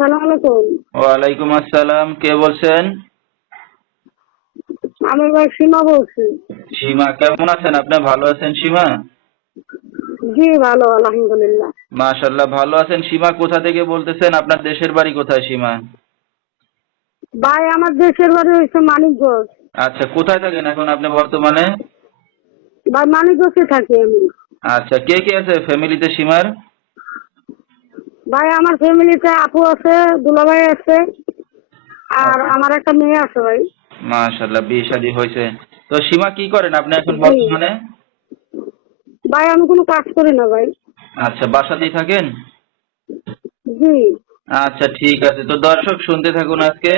আসসালামু আলাইকুম। ওয়ালাইকুম আসসালাম কে বলছেন? আমি ভাই সীমা বলছি। সীমা কেমন আছেন? আপনি ভালো আছেন সীমা? জি ভালো আলহামদুলিল্লাহ। মাশাল্লাহ ভালো আছেন সীমা? কোথা থেকে বলতেছেন? আপনার দেশের বাড়ি কোথায় সীমা? ভাই আমার দেশের বাড়ি হয়েছে মানিকগঞ্জ। আচ্ছা কোথায় থাকেন এখন আপনি বর্তমানে? ভাই মানিকগঞ্জে থাকি আমি। আচ্ছা কে কে আছে ফ্যামিলিতে সীমার? ভাই আমার ফ্যামিলিতে আপু আছে দুলাভাই আছে আর আমার একটা মেয়ে আছে ভাই। মাশাল্লাহ বিয়ে শাদী হয়েছে। তো সীমা কি করেন আপনি এখন বর্তমানে? ভাই আমি কোনো কাজ করি না ভাই। আচ্ছা বাসাতেই থাকেন? জি। আচ্ছা ঠিক আছে। তো দর্শক শুনতে থাকুন আজকে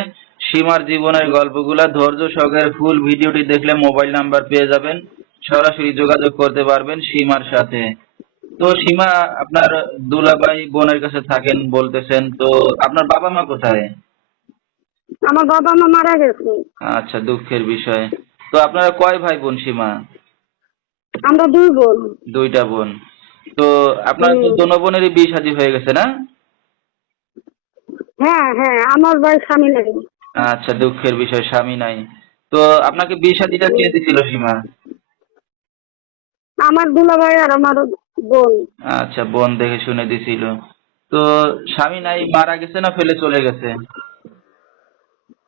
সীমার জীবনের গল্পগুলা। ধৈর্য সহকারে ফুল ভিডিওটি দেখলে মোবাইল নাম্বার পেয়ে যাবেন। সরাসরি যোগাযোগ করতে পারবেন সীমার সাথে। তো সীমা আপনার দুলাভাই বোনের কাছে থাকেন বলতেছেন তো আপনার বাবা মা কোথায়? আমার বাবা মা মারা গেছে। আচ্ছা দুঃখের বিষয়। তো আপনারা কয় ভাই বোন সীমা? আমরা দুই বোন। দুইটা বোন। তো আপনার তো দোনো বোনেরই বিয়ে শাদী হয়ে গেছে না? হ্যাঁ হ্যাঁ আমার ভাই স্বামী নাই। আচ্ছা দুঃখের বিষয় স্বামী নাই। তো আপনাকে বিয়ে শাদীটা কে দিছিল সীমা? আমার দুলাভাই আর আমার বোন। আচ্ছা বোন দেখে শুনে দিছিল। তো স্বামী নাই মারা গেছে না ফেলে চলে গেছে?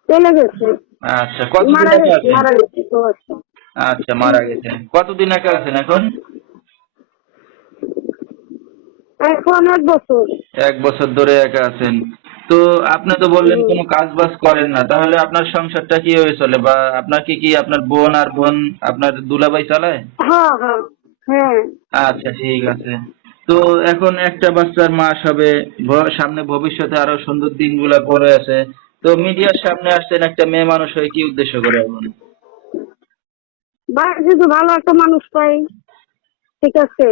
চলে গেছে। আচ্ছা কতদিন মারা গেছে আছেন? মারা গেছে তো আচ্ছা মারা গেছে। কতদিন একা আছেন এখন? এখন এক বছর। এক বছর ধরে একা আছেন। তো আপনি তো বললেন কোনো কাজ বাজ করেন না। তাহলে আপনার সংসারটা কি হয়ে চলে? বা আপনার কি কি আপনার বোন আর বোন আপনার দুলাভাই চালায়? হ্যাঁ হ্যাঁ। আচ্ছা ঠিক আছে। তো এখন একটা বাচ্চার মাস হবে সামনে ভবিষ্যতে আরও সুন্দর দিনগুলো পরে আছে। তো মিডিয়ার সামনে আসছেন একটা মেয়ে মানুষ হয়ে কি উদ্দেশ্য করে এখন যদি ভালো একটা মানুষ পাই ঠিক আছে।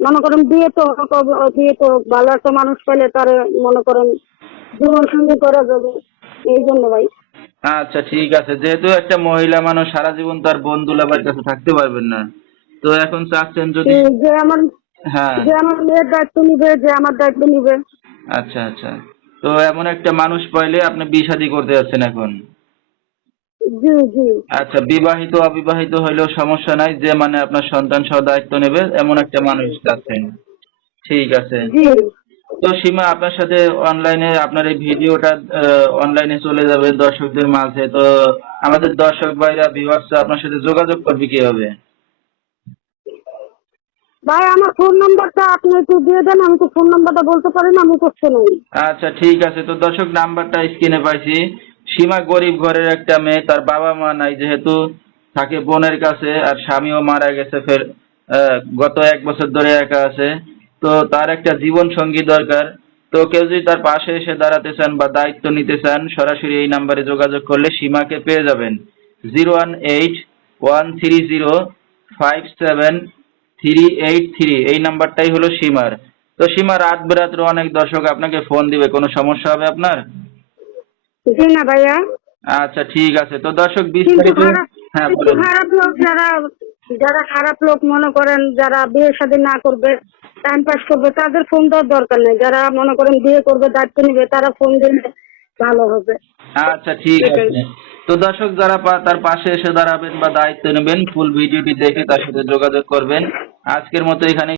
মনে করেন বিয়ে তো হোক, বিয়ে তো হোক, ভালো একটা মানুষ পাইলে তার মনে করেন জীবন সঙ্গী করা যাবে। এই জন্য ভাই। আচ্ছা ঠিক আছে। যেহেতু একটা মহিলা মানুষ সারা জীবন তার বন্ধু দুলাভাইয়ের কাছে থাকতে পারবেন না। তো এখন চাচ্ছেন যদি যে আমার হ্যাঁ। যে আমার মেয়ের দায়িত্ব নিবে যে আমার দায়িত্ব নিবে। আচ্ছা আচ্ছা। তো এমন একটা মানুষ পাইলে আপনি বিয়ে শাদী করতে যাচ্ছেন এখন। জি জি। আচ্ছা বিবাহিত অবিবাহিত হইলেও সমস্যা নাই যে মানে আপনার সন্তান সহ দায়িত্ব নেবে এমন একটা মানুষ চাচ্ছেন। ঠিক আছে। জি। তো সীমা আপনার সাথে অনলাইনে আপনার এই ভিডিওটা অনলাইনে চলে যাবে দর্শকদের মাঝে। তো আমাদের দর্শক ভাইরা ভিউয়ার্সরা আপনার সাথে যোগাযোগ করবে কীভাবে? ভাই, আমার ফোন নাম্বারটা আপনি একটু দিয়ে দেন, আমি তো ফোন নাম্বারটা বলতে পারি না করছি নাই। আচ্ছা ঠিক আছে। তো দর্শক, নাম্বারটা স্ক্রিনে পাইছি। সীমা গরিব ঘরের একটা মেয়ে, তার বাবা মা নাই যেহেতু, থাকে বোনের কাছে, আর স্বামীও মারা গেছে ফের গত এক বছর ধরে একা আছে। তো তার একটা জীবন সঙ্গী দরকার। তো কেউ যদি তার পাশে এসে দাঁড়াতে চান বা দায়িত্ব নিতে চান, সরাসরি এই নাম্বারে যোগাযোগ করলে সীমাকে পেয়ে যাবেন। Zero one eight one three zero five seven three eight three এই নাম্বারটাই হলো সীমার। তো সীমা রাত বেরাত্রে অনেক দর্শক আপনাকে ফোন দিবে কোনো সমস্যা হবে আপনার? জি না ভাইয়া। আচ্ছা ঠিক আছে। তো দর্শক বিস্তারিত খারাপ হ্যাঁ খারাপ লোক যারা যারা খারাপ লোক মনে করেন যারা বিয়ে শাদী না করবে টাইম পাস করবে তাদের ফোন দেওয়ার দরকার নেই। যারা মনে করেন বিয়ে করবে দায়িত্ব নিবে তারা ফোন দিলে ভালো হবে। আচ্ছা ঠিক আছে। তো দর্শক যারা তার পাশে এসে দাঁড়াবেন বা দায়িত্ব নেবেন ফুল ভিডিওটি দেখে তার সাথে যোগাযোগ করবেন। আজকের মতো এখানে